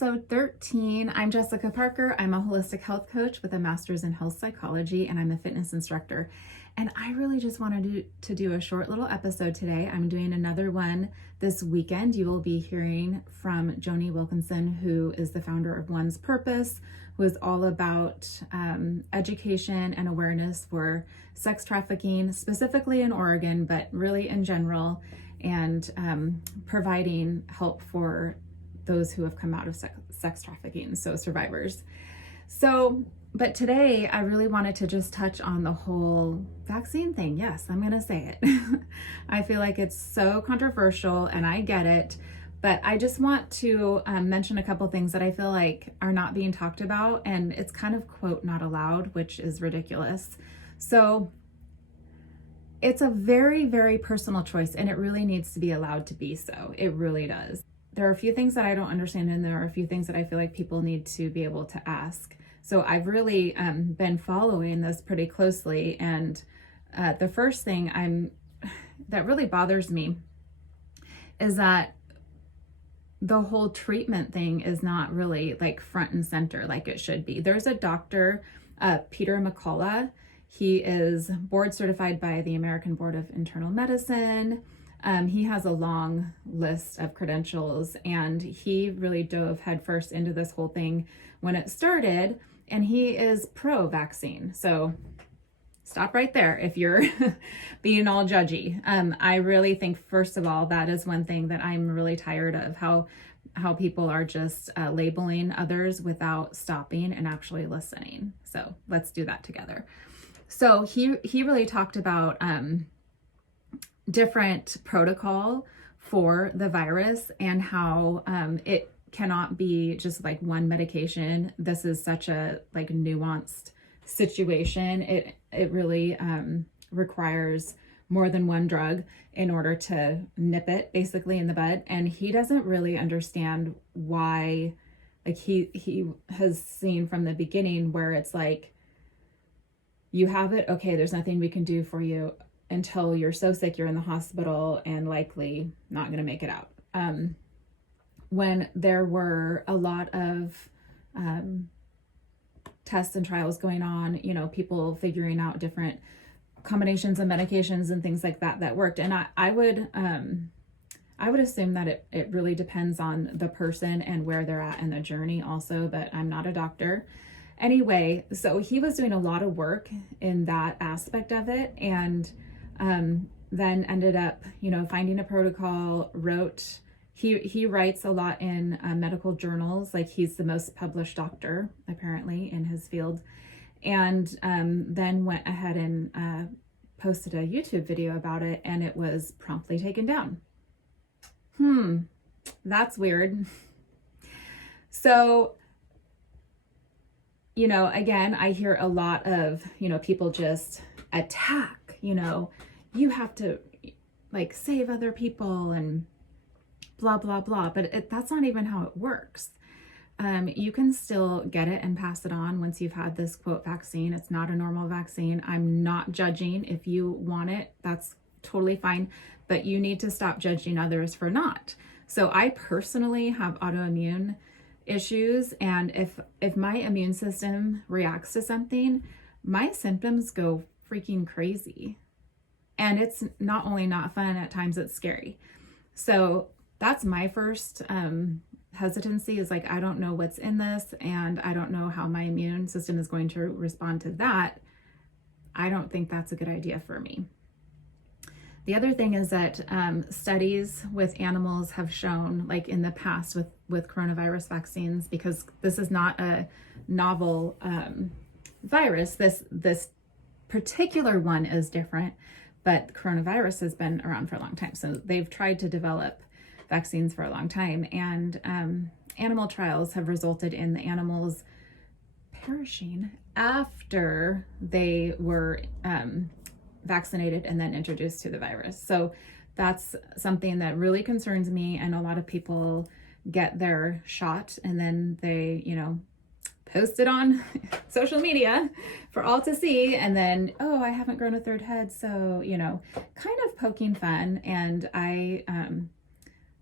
episode 13. I'm Jessica Parker. I'm a holistic health coach with a master's in health psychology, and I'm a fitness instructor. And I really just wanted to do a short little episode today. I'm doing another one this weekend. You will be hearing from Joni Wilkinson, who is the founder of One's Purpose, who is all about education and awareness for sex trafficking, specifically in Oregon, but really in general, and providing help for those who have come out of sex trafficking, so survivors. But today I really wanted to just touch on the whole vaccine thing. Yes, I'm gonna say it. I feel like it's so controversial and I get it, but I just want to mention a couple things that I feel like are not being talked about, and it's kind of quote not allowed, which is ridiculous. So it's a very, very personal choice, and it really needs to be allowed to be so. It really does. There are a few things that I don't understand, and there are a few things that I feel like people need to be able to ask. So I've really been following this pretty closely, and the first thing that really bothers me is that the whole treatment thing is not really like front and center like it should be. There's a doctor, Peter McCullough. He is board certified by the American Board of Internal Medicine. He has a long list of credentials, and he really dove headfirst into this whole thing when it started, and he is pro-vaccine. So stop right there if you're being all judgy. I really think, first of all, that is one thing that I'm really tired of, how people are just labeling others without stopping and actually listening. So let's do that together. So he really talked about different protocol for the virus and how it cannot be just like one medication. This is such a like nuanced situation. It really requires more than one drug in order to nip it basically in the bud. And he doesn't really understand why, like he has seen from the beginning where it's like, you have it, okay, there's nothing we can do for you until you're so sick you're in the hospital and likely not going to make it out. When there were a lot of tests and trials going on, people figuring out different combinations of medications and things like that worked. And I would assume that it really depends on the person and where they're at in the journey also, but I'm not a doctor. Anyway, so he was doing a lot of work in that aspect of it, and then ended up, finding a protocol, he writes a lot in medical journals, like he's the most published doctor apparently in his field, and then went ahead and posted a YouTube video about it, and it was promptly taken down. That's weird. So again, I hear a lot of, people just attack, you have to like save other people and blah, blah, blah. But that's not even how it works. You can still get it and pass it on once you've had this quote vaccine. It's not a normal vaccine. I'm not judging. If you want it, that's totally fine, but you need to stop judging others for not. So I personally have autoimmune issues, and if my immune system reacts to something, my symptoms go freaking crazy, and it's not only not fun, at times it's scary. So that's my first hesitancy, is like, I don't know what's in this, and I don't know how my immune system is going to respond to that. I don't think that's a good idea for me. The other thing is that studies with animals have shown, like in the past with coronavirus vaccines, because this is not a novel virus, this particular one is different, but coronavirus has been around for a long time. So they've tried to develop vaccines for a long time, and animal trials have resulted in the animals perishing after they were vaccinated and then introduced to the virus. So that's something that really concerns me. And a lot of people get their shot and then they, post it on social media for all to see. And then, oh, I haven't grown a third head. So, kind of poking fun. And I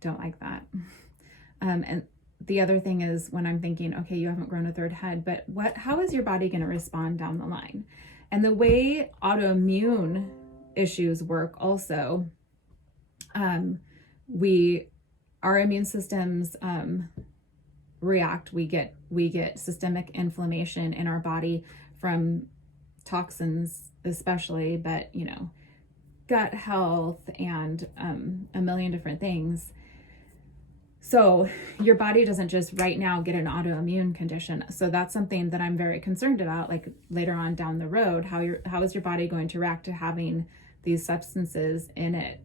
don't like that. And the other thing is when I'm thinking, okay, you haven't grown a third head, but how is your body going to respond down the line? And the way autoimmune issues work also, our immune systems react. We get systemic inflammation in our body from toxins especially, but gut health and a million different things. So your body doesn't just right now get an autoimmune condition. So that's something that I'm very concerned about, like later on down the road, how is your body going to react to having these substances in it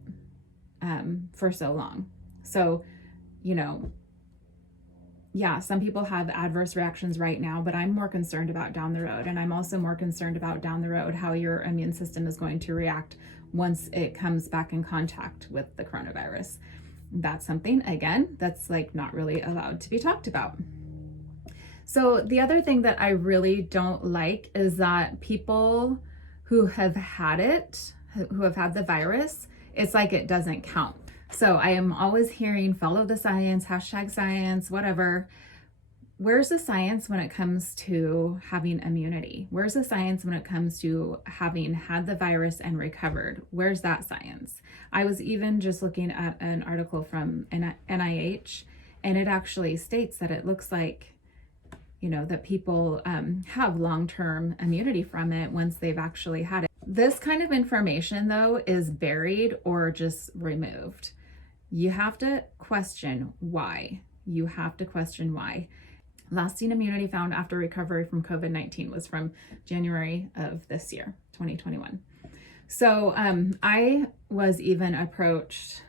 for so long? So, yeah, some people have adverse reactions right now, but I'm more concerned about down the road. And I'm also more concerned about down the road how your immune system is going to react once it comes back in contact with the coronavirus. That's something, again, that's like not really allowed to be talked about. So the other thing that I really don't like is that people who have had it, who have had the virus, it's like it doesn't count. So I am always hearing follow the science, #science, whatever. Where's the science when it comes to having immunity? Where's the science when it comes to having had the virus and recovered? Where's that science? I was even just looking at an article from NIH, and it actually states that it looks like, that people have long-term immunity from it once they've actually had it. This kind of information, though, is buried or just removed. You have to question why. Lasting immunity found after recovery from COVID-19 was from January of this year, 2021. So I was even approached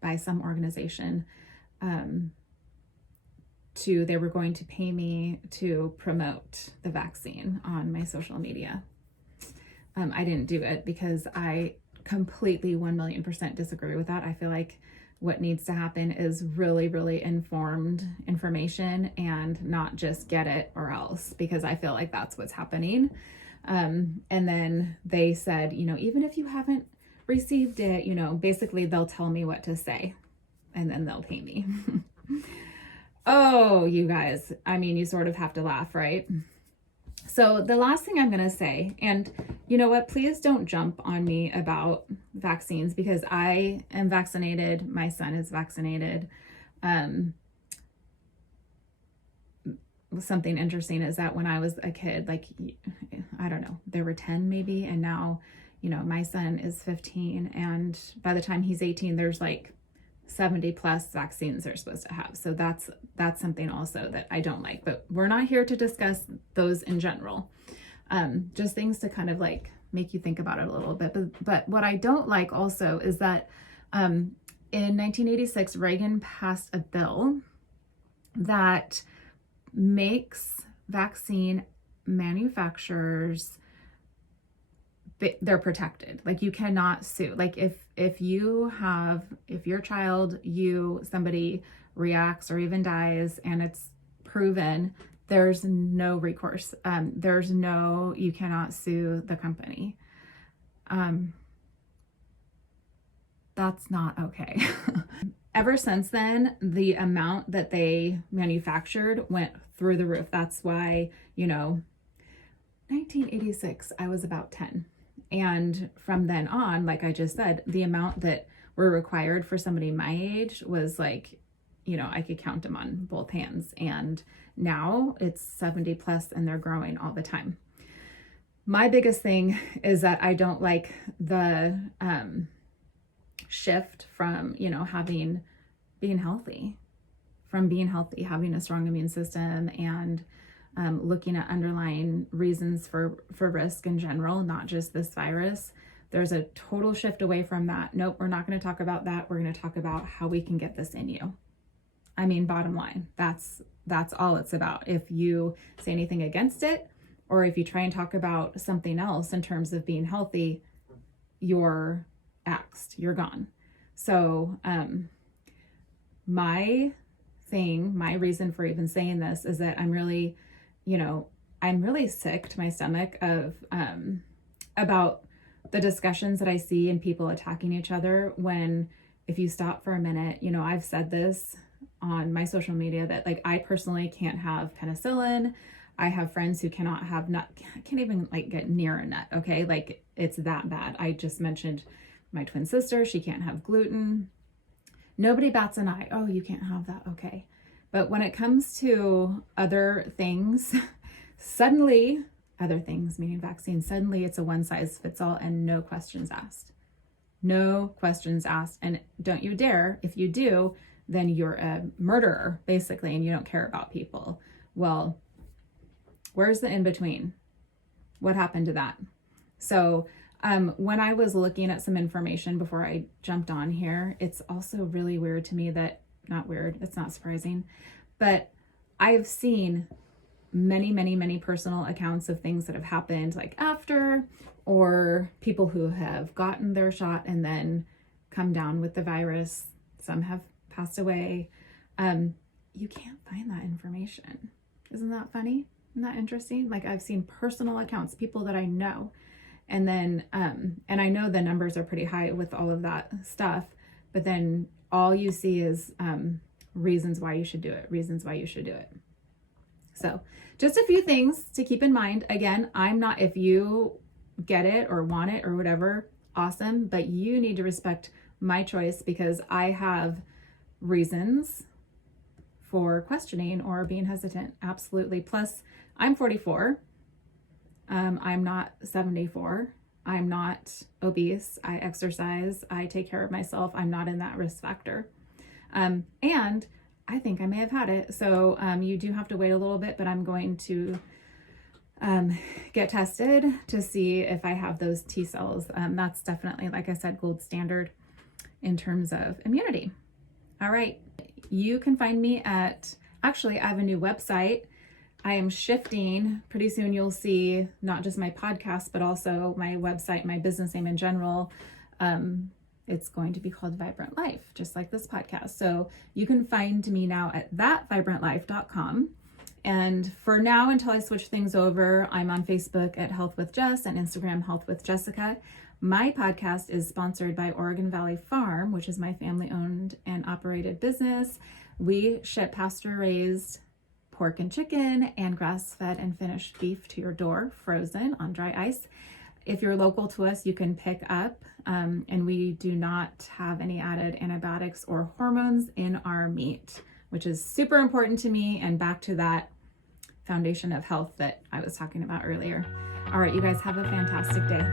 by some organization they were going to pay me to promote the vaccine on my social media. I didn't do it because I completely 1,000,000% disagree with that. I feel like what needs to happen is really, really informed information and not just get it or else, because I feel like that's what's happening. And then they said, even if you haven't received it, basically they'll tell me what to say and then they'll pay me. Oh, you guys, you sort of have to laugh, right? So the last thing I'm going to say, and you know what, please don't jump on me about vaccines because I am vaccinated. My son is vaccinated. Something interesting is that when I was a kid, like, I don't know, there were 10 maybe. And now, my son is 15. And by the time he's 18, there's like 70 plus vaccines they're supposed to have. So that's something also that I don't like, but we're not here to discuss those in general. Just things to kind of like make you think about it a little bit. But what I don't like also is that in 1986, Reagan passed a bill that makes vaccine manufacturers, they're protected. Like you cannot sue. Like if your child, somebody reacts or even dies and it's proven, there's no recourse. You cannot sue the company. That's not okay. Ever since then, the amount that they manufactured went through the roof. That's why, 1986, I was about 10. And from then on, like I just said, the amount that were required for somebody my age was like, I could count them on both hands. And now it's 70 plus and they're growing all the time. My biggest thing is that I don't like the shift from, being healthy, having a strong immune system and looking at underlying reasons for risk in general, not just this virus. There's a total shift away from that. Nope, we're not going to talk about that. We're going to talk about how we can get this in you. Bottom line, that's all it's about. If you say anything against it, or if you try and talk about something else in terms of being healthy, you're axed, you're gone. So my reason for even saying this is that I'm really sick to my stomach of about the discussions that I see and people attacking each other when, if you stop for a minute, I've said this on my social media that like I personally can't have penicillin. I have friends who can't even like get near a nut. Okay. Like it's that bad. I just mentioned my twin sister. She can't have gluten. Nobody bats an eye. Oh, you can't have that. Okay. But when it comes to other things, suddenly, other things, meaning vaccines, suddenly it's a one size fits all and no questions asked. No questions asked. And don't you dare, if you do, then you're a murderer, basically, and you don't care about people. Well, where's the in between? What happened to that? So when I was looking at some information before I jumped on here, it's also really weird to me that, not weird, it's not surprising, but I've seen many personal accounts of things that have happened like after, or people who have gotten their shot and then come down with the virus. Some have passed away. You can't find that information. Isn't that funny? Isn't that interesting? Like I've seen personal accounts, people that I know, and then and I know the numbers are pretty high with all of that stuff, but then all you see is reasons why you should do it, reasons why you should do it. So just a few things to keep in mind. Again, I'm not, if you get it or want it or whatever, awesome, but you need to respect my choice because I have reasons for questioning or being hesitant. Absolutely. Plus, I'm 44. I'm not 74. I'm not obese. I exercise. I take care of myself. I'm not in that risk factor. And I think I may have had it. So you do have to wait a little bit, but I'm going to get tested to see if I have those T cells. That's definitely, like I said, gold standard in terms of immunity. All right. You can find me actually, I have a new website. I am shifting. Pretty soon you'll see not just my podcast, but also my website, my business name in general. It's going to be called Vibrant Life, just like this podcast. So you can find me now at thatvibrantlife.com. And for now, until I switch things over, I'm on Facebook at Health with Jess and Instagram Health with Jessica. My podcast is sponsored by Oregon Valley Farm, which is my family-owned and operated business. We ship pasture-raised pork and chicken and grass-fed and finished beef to your door, frozen on dry ice. If you're local to us, you can pick up, and we do not have any added antibiotics or hormones in our meat, which is super important to me, and back to that foundation of health that I was talking about earlier. All right, you guys have a fantastic day.